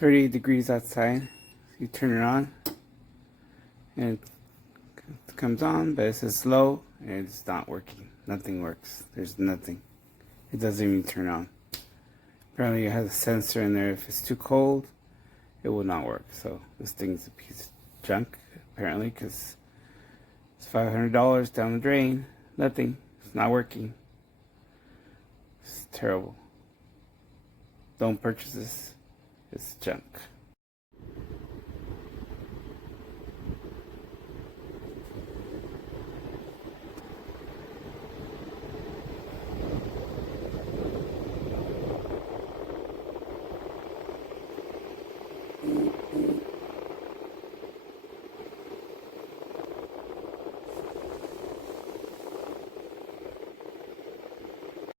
38 degrees outside. You turn it on and it comes on, but it says slow and it's not working. Nothing works. There's nothing. It doesn't even turn on. Apparently it has a sensor in there. If it's too cold, it will not work. So this thing's a piece of junk, apparently, because it's $500 down the drain. Nothing. It's not working. It's terrible. Don't purchase this. It's junk.